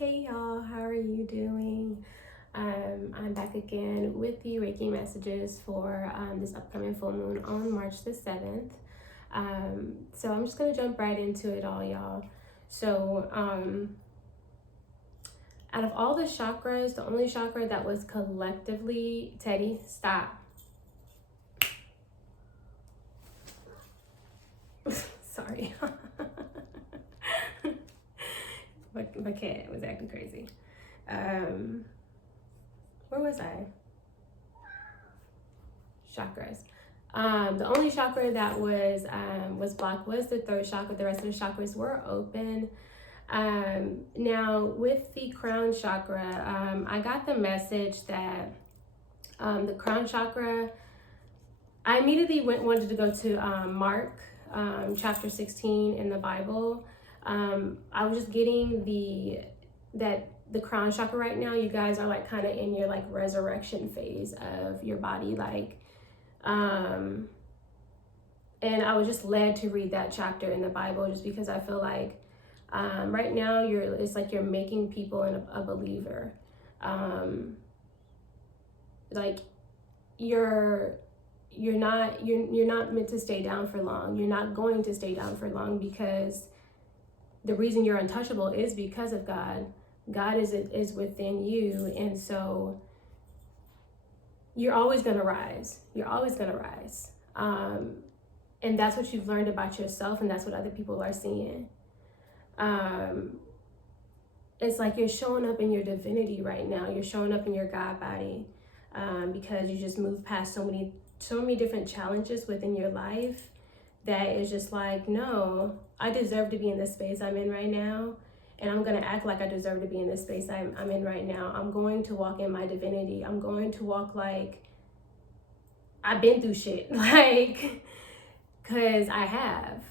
Hey y'all, how are you doing? I'm back again with the Reiki messages for this upcoming full moon on March the 7th. So I'm just going to jump right into it all, y'all. So out of all the chakras, the only chakra that was collectively, Teddy, stop. Sorry. My cat was acting crazy. Where was I? Chakras. The only chakra that was blocked was the third chakra. The rest of the chakras were open. Now with the crown chakra, I got the message that the crown chakra, I immediately wanted to go to Mark chapter 16 in the Bible. I was just getting the crown chakra right now, you guys are like kind of in your like resurrection phase of your body, like and I was just led to read that chapter in the Bible just because I feel like right now it's like you're making people a believer. Like you're not meant to stay down for long. You're not going to stay down for long, because the reason you're untouchable is because of God. God is within you, and so you're always going to rise. You're always going to rise. And that's what you've learned about yourself, and that's what other people are seeing. It's like you're showing up in your divinity right now. You're showing up in your God body, because you just moved past so many different challenges within your life that is just like, no, I deserve to be in this space I'm in right now. And I'm going to act like I deserve to be in this space I'm in right now. I'm going to walk in my divinity. I'm going to walk like I've been through shit. Like, because I have.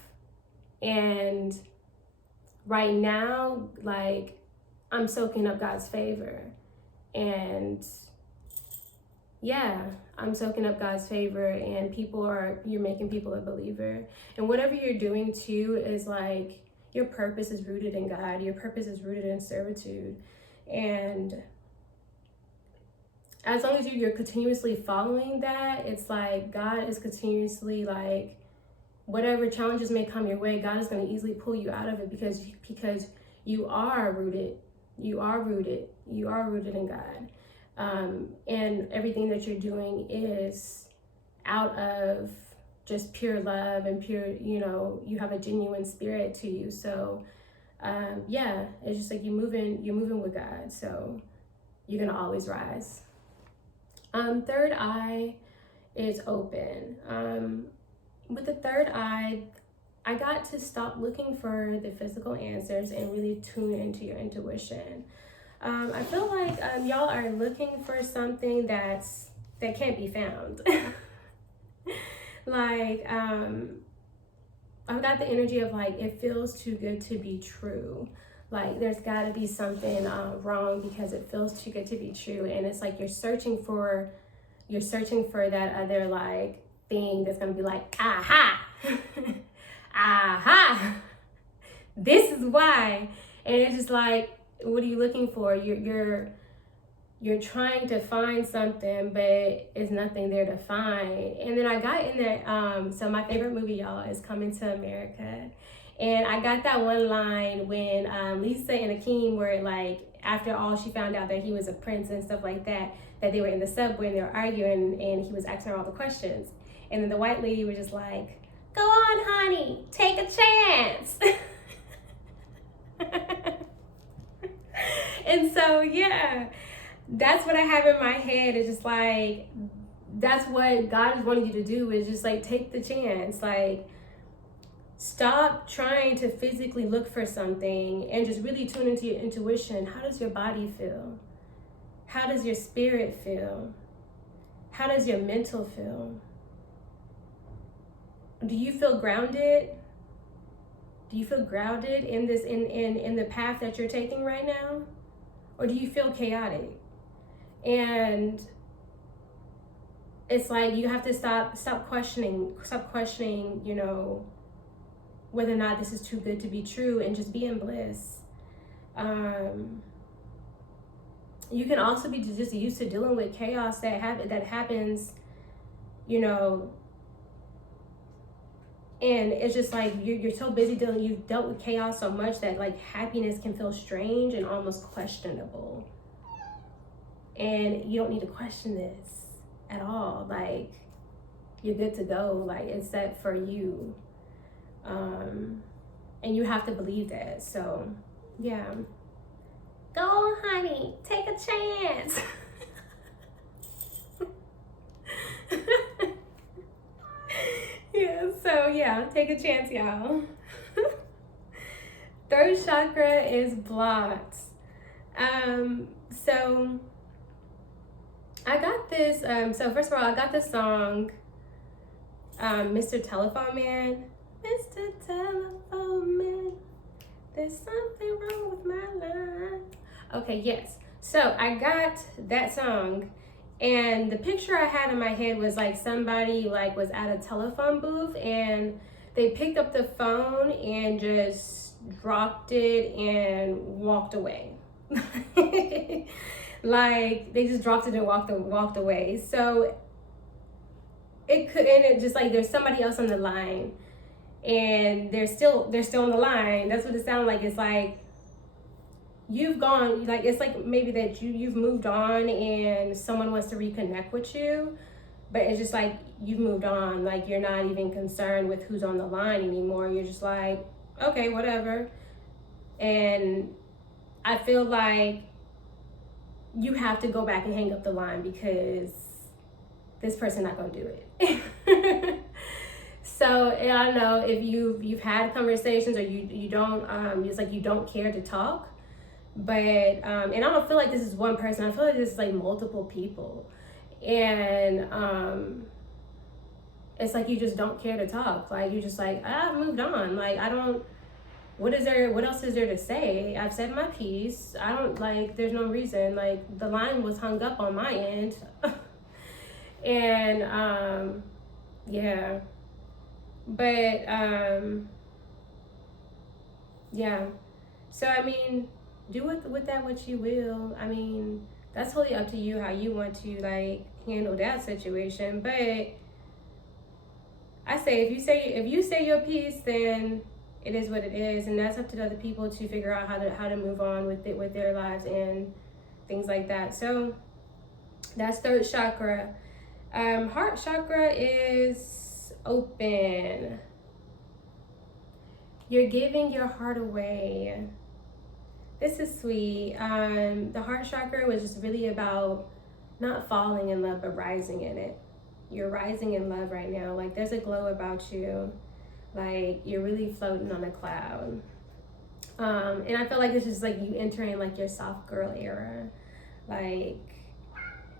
And right now, like, I'm soaking up God's favor. And yeah, I'm soaking up God's favor, and you're making people a believer. And whatever you're doing too is like, your purpose is rooted in God. Your purpose is rooted in servitude. And as long as you're continuously following that, it's like God is continuously like, whatever challenges may come your way, God is going to easily pull you out of it, because you are rooted. You are rooted in God. And everything that you're doing is out of just pure love and pure, you have a genuine spirit to you. So yeah, it's just like you're moving with God, so you're gonna always rise. Third eye is open. With the third eye, I got to stop looking for the physical answers and really tune into your intuition. I feel like y'all are looking for something that can't be found. Like, I've got the energy of like, it feels too good to be true. Like, there's got to be something wrong, because it feels too good to be true. And it's like you're searching for that other like thing that's gonna be like, aha, aha, this is why. And it's just like, what are you looking for? You're trying to find something, but it's nothing there to find. And then I got in that, so my favorite movie, y'all, is Coming to America. And I got that one line when Lisa and Akeem were like, after all, she found out that he was a prince and stuff like that they were in the subway and they were arguing, and he was asking her all the questions. And then the white lady was just like, go on, honey, take a chance. And so, yeah, that's what I have in my head. It's just like, that's what God is wanting you to do, is just like, take the chance. Like, stop trying to physically look for something and just really tune into your intuition. How does your body feel? How does your spirit feel? How does your mental feel? Do you feel grounded? Do you feel grounded in this, in the path that you're taking right now? Or do you feel chaotic? And it's like, you have to stop questioning, whether or not this is too good to be true, and just be in bliss. you can also be just used to dealing with chaos that happens, you know, and it's just like you're so busy dealing, you've dealt with chaos so much that like happiness can feel strange and almost questionable. And you don't need to question this at all. Like, you're good to go. Like, it's set for you. And you have to believe that. So, yeah. Go, honey. Take a chance. Yeah, so yeah, take a chance, y'all. Third chakra is blocked. So I got this, so first of all, I got this song, Mr. Telephone Man. Mr. Telephone Man, there's something wrong with my line. Okay, yes. So I got that song, and the picture I had in my head was like somebody like was at a telephone booth and they picked up the phone and just dropped it and walked away. Like they just dropped it and walked away. So it could, and it just like there's somebody else on the line and they're still on the line. That's what it sounded like. It's like you've gone, like it's like maybe that you've moved on and someone wants to reconnect with you, but it's just like you've moved on. Like you're not even concerned with who's on the line anymore. You're just like, okay, whatever. And I feel like you have to go back and hang up the line because this person not gonna do it. So, and I know if you've had conversations or you don't, it's like you don't care to talk, but and I don't feel like this is one person. I feel like this is like multiple people, and it's like you just don't care to talk. Like you're just like, I've moved on. Like I don't. What else is there to say? I've said my piece. I don't like. There's no reason. Like the line was hung up on my end, and yeah. But yeah. So I mean, do with that what you will. I mean, that's totally up to you how you want to like handle that situation. But I say if you say your piece, then it is what it is, and that's up to the other people to figure out how to move on with it, with their lives and things like that. So that's third chakra. Heart chakra is open. You're giving your heart away. This is sweet. The heart chakra was just really about not falling in love but rising in it. You're rising in love right now. Like there's a glow about you. Like you're really floating on a cloud. And I feel like this is like you entering like your soft girl era. Like,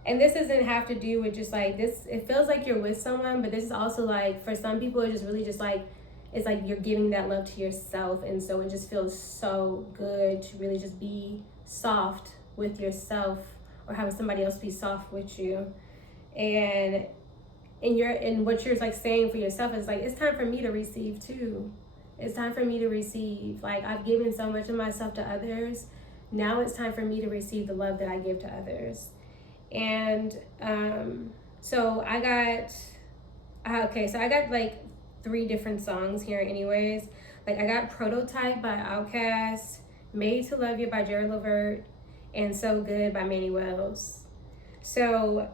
and this doesn't have to do with just like this, it feels like you're with someone, but this is also like for some people it's just really just like it's like you're giving that love to yourself, and so it just feels so good to really just be soft with yourself or having somebody else be soft with you. And what you're like saying for yourself is like, it's time for me to receive too. It's time for me to receive. Like I've given so much of myself to others. Now it's time for me to receive the love that I give to others. And so I got like 3 different songs here anyways. Like I got Prototype by Outkast, Made to Love You by Jared Levert, and So Good by Manny Wells. So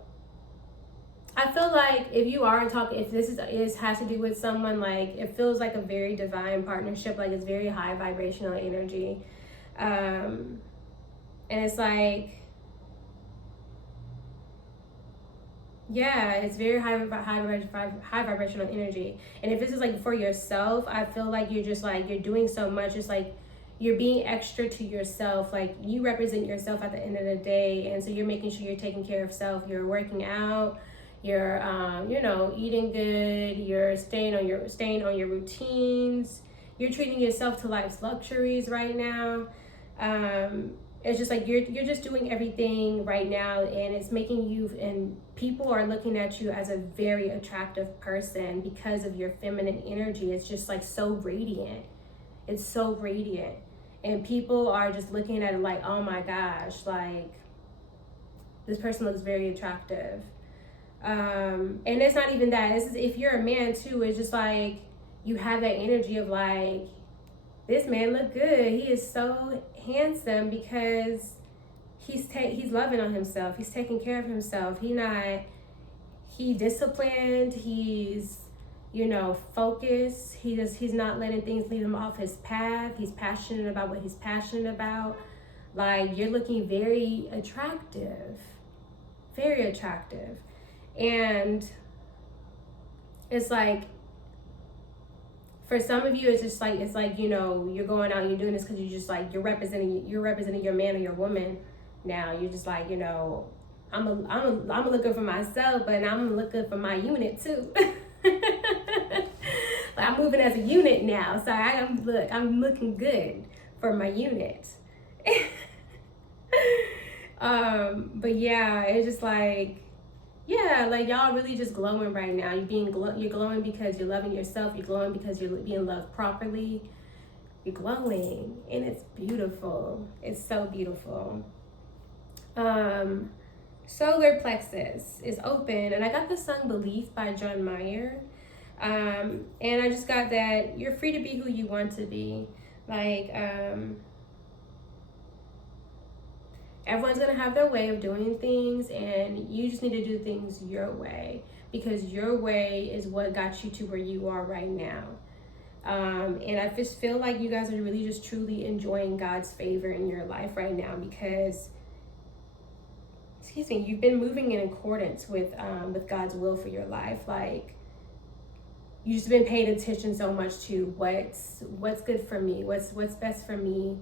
I feel like if you are talking, if this has to do with someone, like it feels like a very divine partnership. Like it's very high vibrational energy, and it's like, yeah, it's very high vibrational energy. And if this is like for yourself, I feel like you're just like you're doing so much. It's like you're being extra to yourself. Like you represent yourself at the end of the day, and so you're making sure you're taking care of self. You're working out. You're eating good. You're staying on your routines. You're treating yourself to life's luxuries right now. It's just like you're just doing everything right now, and it's making you, and people are looking at you as a very attractive person because of your feminine energy. It's just like so radiant. It's so radiant, and people are just looking at it like, oh my gosh, like This person looks very attractive. And it's not even that. It's just, if you're a man too, it's just like you have that energy of like, this man look good. He is so handsome because he's loving on himself. He's taking care of himself. He disciplined. He's, you know, focused. He's not letting things lead him off his path. He's passionate about what he's passionate about. Like, you're looking very attractive. Very attractive. And it's like, for some of you, it's like, you know, you're going out and you're doing this because you're representing your man or your woman. Now you're just like, you know, I'm looking for myself, but I'm looking for my unit too. Like, I'm moving as a unit now, so I'm looking good for my unit. But yeah, it's just like, yeah, like y'all really just glowing right now. You're glowing because you're loving yourself. You're glowing because you're being loved properly. You're glowing, and it's beautiful. It's so beautiful. Solar plexus is open, and I got the song "Belief" by John Mayer. And I just got that you're free to be who you want to be. Like, everyone's gonna have their way of doing things, and you just need to do things your way, because your way is what got you to where you are right now. And I just feel like you guys are really just truly enjoying God's favor in your life right now, because, you've been moving in accordance with God's will for your life. Like, you've just been paying attention so much to what's good for me, what's best for me,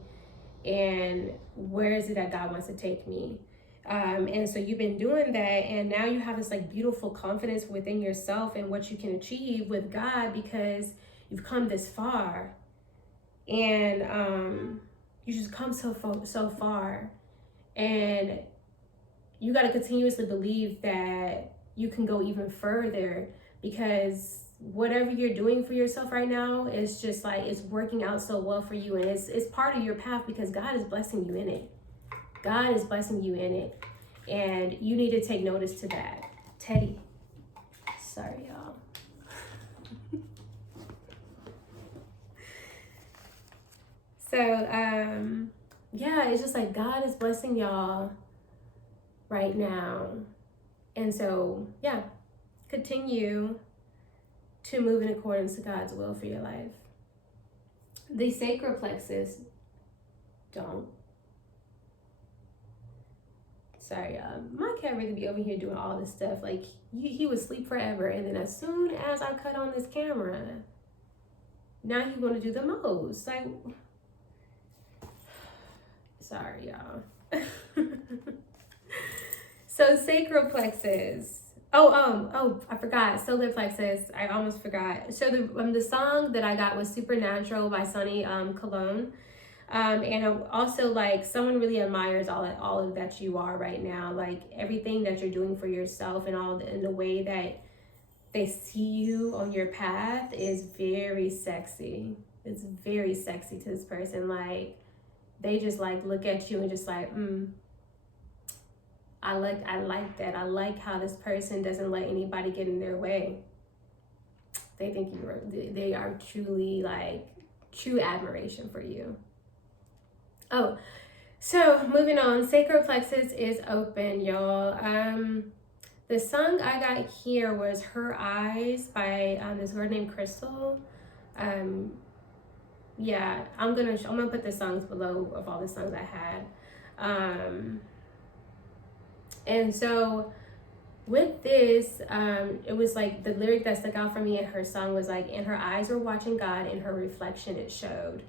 and where is it that God wants to take me. And so you've been doing that, and now you have this like beautiful confidence within yourself and what you can achieve with God, because you've come this far, and you just come so far, and you got to continuously believe that you can go even further, because whatever you're doing for yourself right now is just like, it's working out so well for you, and it's part of your path, because God is blessing you in it. God is blessing you in it, and you need to take notice to that. Teddy, sorry y'all. So yeah, it's just like God is blessing y'all right now, and so yeah, continue to move in accordance to God's will for your life. The sacral plexus, don't. Sorry, my cat really be over here doing all this stuff. Like, he would sleep forever, and then as soon as I cut on this camera, now he want to do the most. Like, sorry, y'all. So sacral plexus. Oh, I forgot. Solar plexus. I almost forgot. So the song that I got was Supernatural by Sonny Cologne. And also, like, someone really admires all of that you are right now. Like, everything that you're doing for yourself, and in the way that they see you on your path is very sexy. It's very sexy to this person. Like, they just like look at you and just like, I like that. I like how this person doesn't let anybody get in their way. They think they are truly, like, true admiration for you. Oh, so moving on, sacral plexus is open, y'all. The song I got here was Her Eyes by this girl named Crystal. Yeah, I'm gonna put the songs below of all the songs I had. And so with this, it was like the lyric that stuck out for me in her song was like, "And her eyes were watching God, in her reflection it showed."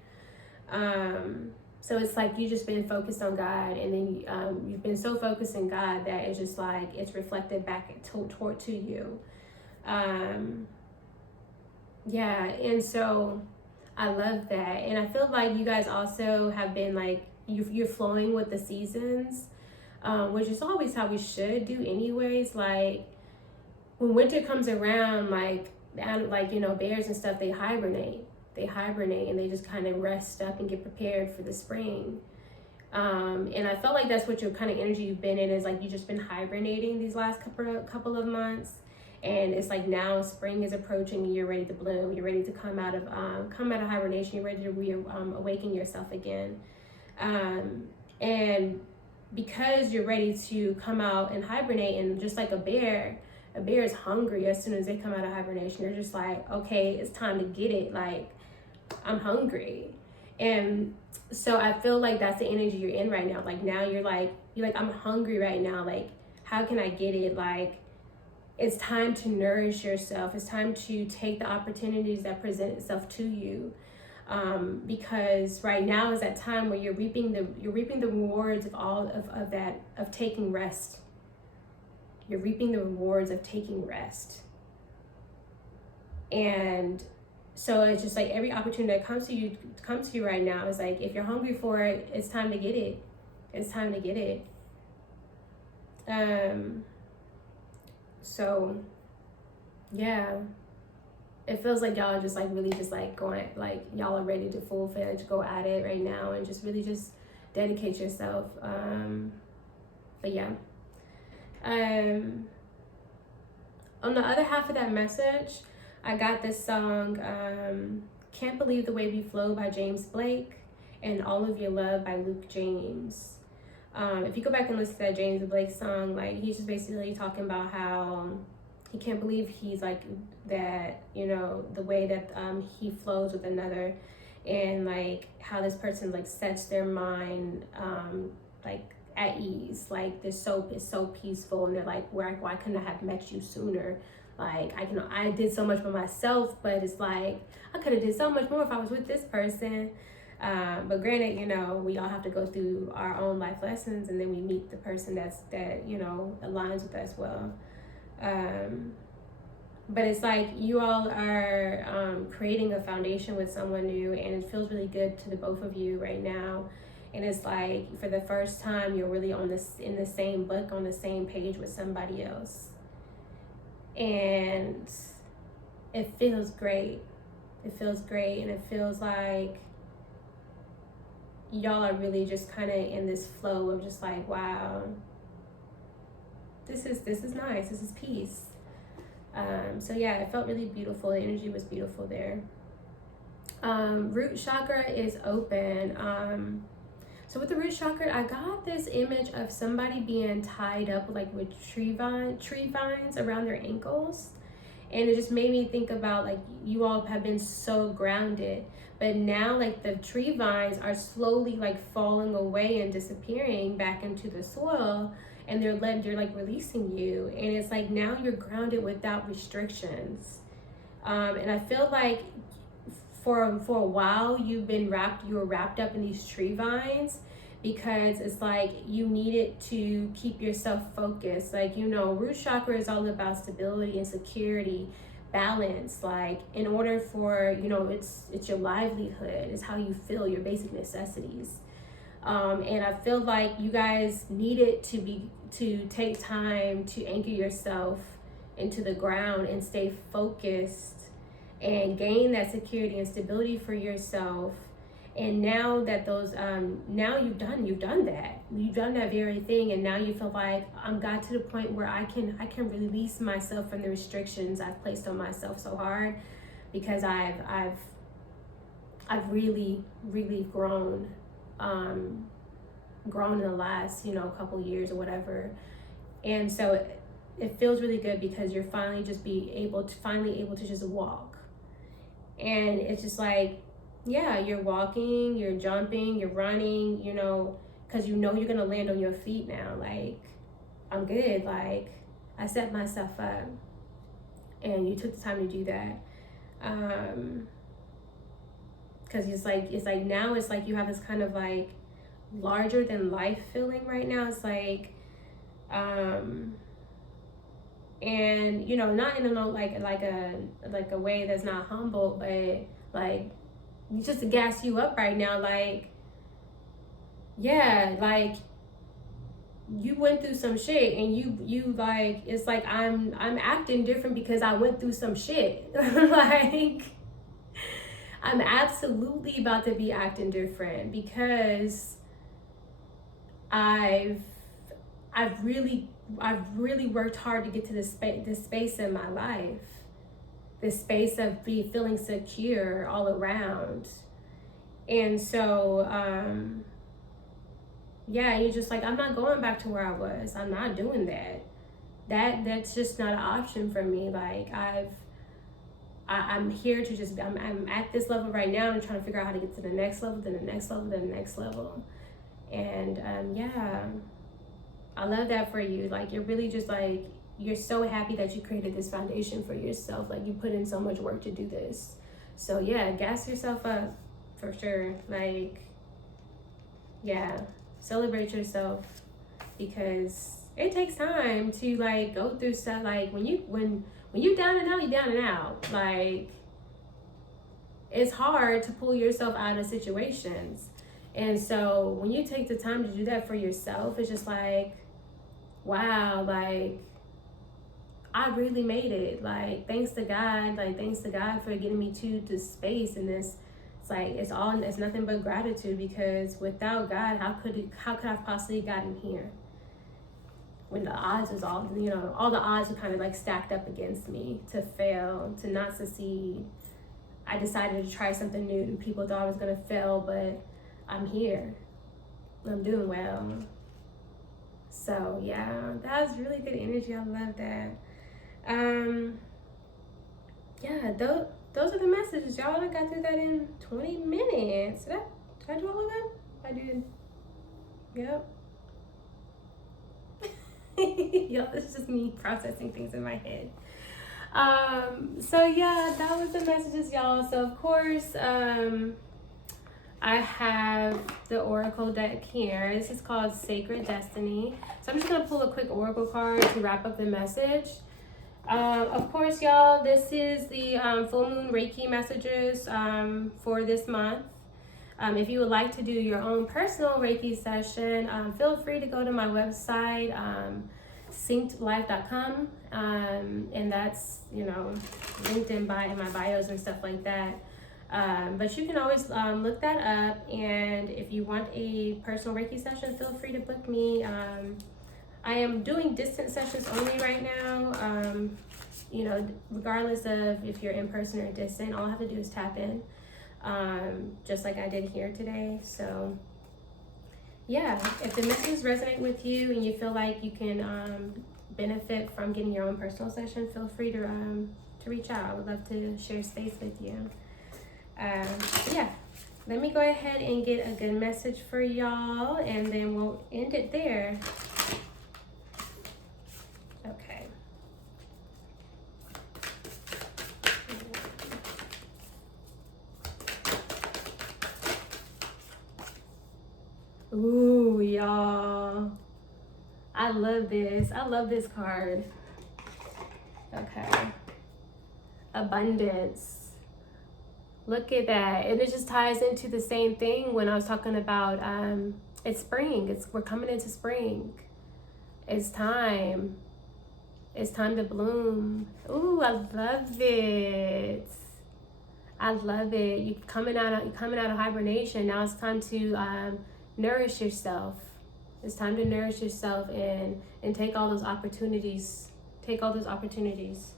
So it's like you just been focused on God, and then you've been so focused in God that it's just like it's reflected back toward to you. Yeah, and so I love that, and I feel like you guys also have been like you're flowing with the seasons. Which is always how we should do anyways. Like, when winter comes around, like bears and stuff, they hibernate and they just kind of rest up and get prepared for the spring. And I felt like that's what your kind of energy you've been in, is like you just been hibernating these last couple of months. And it's like now spring is approaching and you're ready to bloom. You're ready to come out of hibernation. You're ready to awaken yourself again. And because you're ready to come out and hibernate, and just like a bear is hungry as soon as they come out of hibernation. They're just like, okay, it's time to get it. Like, I'm hungry. And so I feel like that's the energy you're in right now. Like now you're like, I'm hungry right now. Like, how can I get it? Like, it's time to nourish yourself. It's time to take the opportunities that present itself to you. Because right now is that time where you're reaping the rewards of all of that, of taking rest. You're reaping the rewards of taking rest. And so it's just like every opportunity that comes to you right now is like, if you're hungry for it, it's time to get it. It's time to get it. So yeah, it feels like y'all are just like really just like going, like y'all are ready to full-fledged go at it right now and just really just dedicate yourself. But yeah. On the other half of that message, I got this song, Can't Believe the Way We Flow by James Blake, and All of Your Love by Luke James. If you go back and listen to that James Blake song, like he's just basically talking about how he can't believe he's like that, you know, the way that he flows with another, and like how this person like sets their mind like at ease. Like this soap is so peaceful, and they're like, why couldn't I have met you sooner? Like I did so much for myself, but it's like I could have did so much more if I was with this person. But granted, you know, we all have to go through our own life lessons, and then we meet the person that you know aligns with us well. But it's like you all are creating a foundation with someone new, and it feels really good to the both of you right now. And it's like for the first time you're really in the same book, on the same page with somebody else, and it feels great. It feels great, and it feels like y'all are really just kind of in this flow of just like, wow, this is nice, this is peace. So yeah, it felt really beautiful. The energy was beautiful there. Root chakra is open. So with the root chakra, I got this image of somebody being tied up with tree vines around their ankles. And it just made me think about like you all have been so grounded, but now like the tree vines are slowly like falling away and disappearing back into the soil, and they're like releasing you, and it's like now you're grounded without restrictions. And I feel like for a while you were wrapped up in these tree vines, because it's like you needed to keep yourself focused. Like, you know, root chakra is all about stability and security, balance. Like in order for, you know, it's your livelihood, it's how you feel, your basic necessities. And I feel like you guys needed to take time to anchor yourself into the ground and stay focused and gain that security and stability for yourself. And now that those now you've done that very thing, and now you feel like I'm got to the point where I can release myself from the restrictions I've placed on myself so hard, because I've really grown in the last, you know, couple years or whatever. And so it feels really good because you're finally able to just walk. And it's just like, yeah, you're walking, you're jumping, you're running, you know, because you know you're going to land on your feet now. Like, I'm good. Like, I set myself up, and you took the time to do that. Because it's like now it's like you have this kind of like larger than life feeling right now. It's like, and you know, not in a like a way that's not humble, but like just to gas you up right now. Like, yeah, like you went through some shit, and you like, it's like I'm acting different because I went through some shit. Like, I'm absolutely about to be acting different because I've really worked hard to get to this space in my life, this space of feeling secure all around. And so yeah, you're just like, I'm not going back to where I was. I'm not doing that. That's just not an option for me. Like I'm here to just, I'm at this level right now. I'm trying to figure out how to get to the next level, then the next level, then the next level. And yeah, I love that for you. Like, you're really just like, you're so happy that you created this foundation for yourself. Like, you put in so much work to do this. So yeah, gas yourself up for sure. Like, yeah, celebrate yourself, because it takes time to like go through stuff. Like when you down and out, you down and out. Like, it's hard to pull yourself out of situations. And so when you take the time to do that for yourself, it's just like, wow, like, I really made it. Like, thanks to God. Like, thanks to God for getting me to this space and this. It's like, it's nothing but gratitude, because without God, how could I possibly gotten here? When the odds was all the odds were kind of like stacked up against me to fail, to not succeed. I decided to try something new, and people thought I was gonna fail, but I'm here. I'm doing well. So yeah, that was really good energy. I love that. Yeah, those are the messages, y'all. I got through that in 20 minutes. Did I do all of them? I did. Yep. Yo, this is just me processing things in my head. So yeah, that was the messages, y'all. So of course, I have the Oracle deck here. This is called Sacred Destiny. So I'm just gonna pull a quick Oracle card to wrap up the message. Of course, y'all, this is the full moon Reiki messages for this month. If you would like to do your own personal Reiki session, feel free to go to my website, syncedlife.com, and that's, linked in my bios and stuff like that. But you can always look that up, and if you want a personal Reiki session, feel free to book me. I am doing distance sessions only right now. Regardless of if you're in person or distant, all I have to do is tap in, just like I did here today. So yeah, if the messages resonate with you and you feel like you can benefit from getting your own personal session, feel free to reach out. I would love to share space with you. Yeah, let me go ahead and get a good message for y'all, and then we'll end it there. Okay. Ooh, y'all. I love this. I love this card. Okay. Abundance. Look at that. And it just ties into the same thing when I was talking about it's spring. We're coming into spring. It's time. It's time to bloom. Ooh, I love it. I love it. You're coming out of hibernation. Now it's time to nourish yourself. It's time to nourish yourself and take all those opportunities. Take all those opportunities,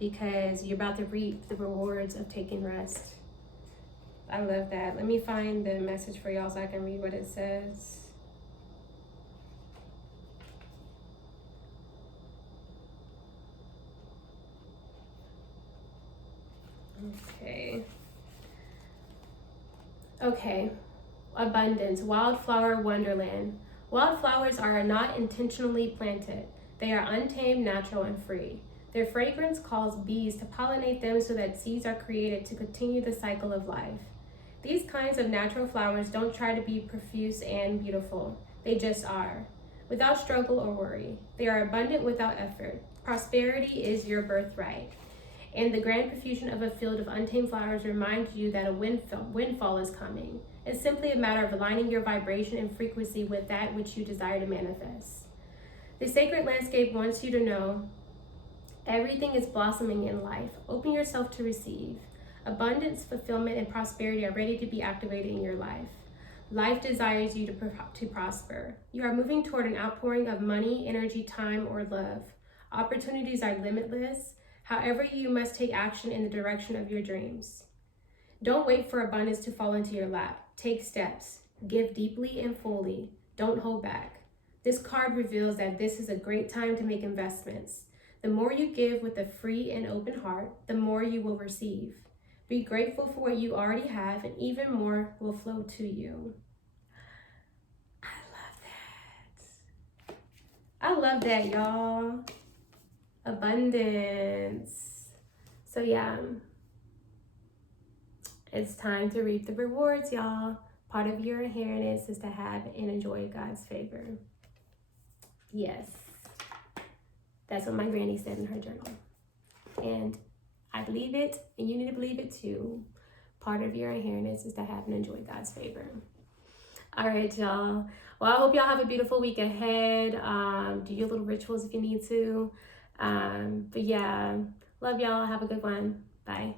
because you're about to reap the rewards of taking rest. I love that. Let me find the message for y'all so I can read what it says. Okay. Abundance, wildflower wonderland. Wildflowers are not intentionally planted. They are untamed, natural, and free. Their fragrance calls bees to pollinate them so that seeds are created to continue the cycle of life. These kinds of natural flowers don't try to be profuse and beautiful. They just are, without struggle or worry. They are abundant without effort. Prosperity is your birthright. And the grand profusion of a field of untamed flowers reminds you that a windfall is coming. It's simply a matter of aligning your vibration and frequency with that which you desire to manifest. The sacred landscape wants you to know everything is blossoming in life. Open yourself to receive. Abundance, fulfillment, and prosperity are ready to be activated in your life. Life desires you to prosper. You are moving toward an outpouring of money, energy, time, or love. Opportunities are limitless. However, you must take action in the direction of your dreams. Don't wait for abundance to fall into your lap. Take steps. Give deeply and fully. Don't hold back. This card reveals that this is a great time to make investments. The more you give with a free and open heart, the more you will receive. Be grateful for what you already have, and even more will flow to you. I love that, y'all. Abundance. So yeah, it's time to reap the rewards, y'all. Part of your inheritance is to have and enjoy God's favor. Yes, that's what my granny said in her journal. And I believe it, and you need to believe it too. Part of your inheritance is to have and enjoy God's favor. All right, y'all. Well, I hope y'all have a beautiful week ahead. Do your little rituals if you need to. But yeah, love y'all. Have a good one. Bye.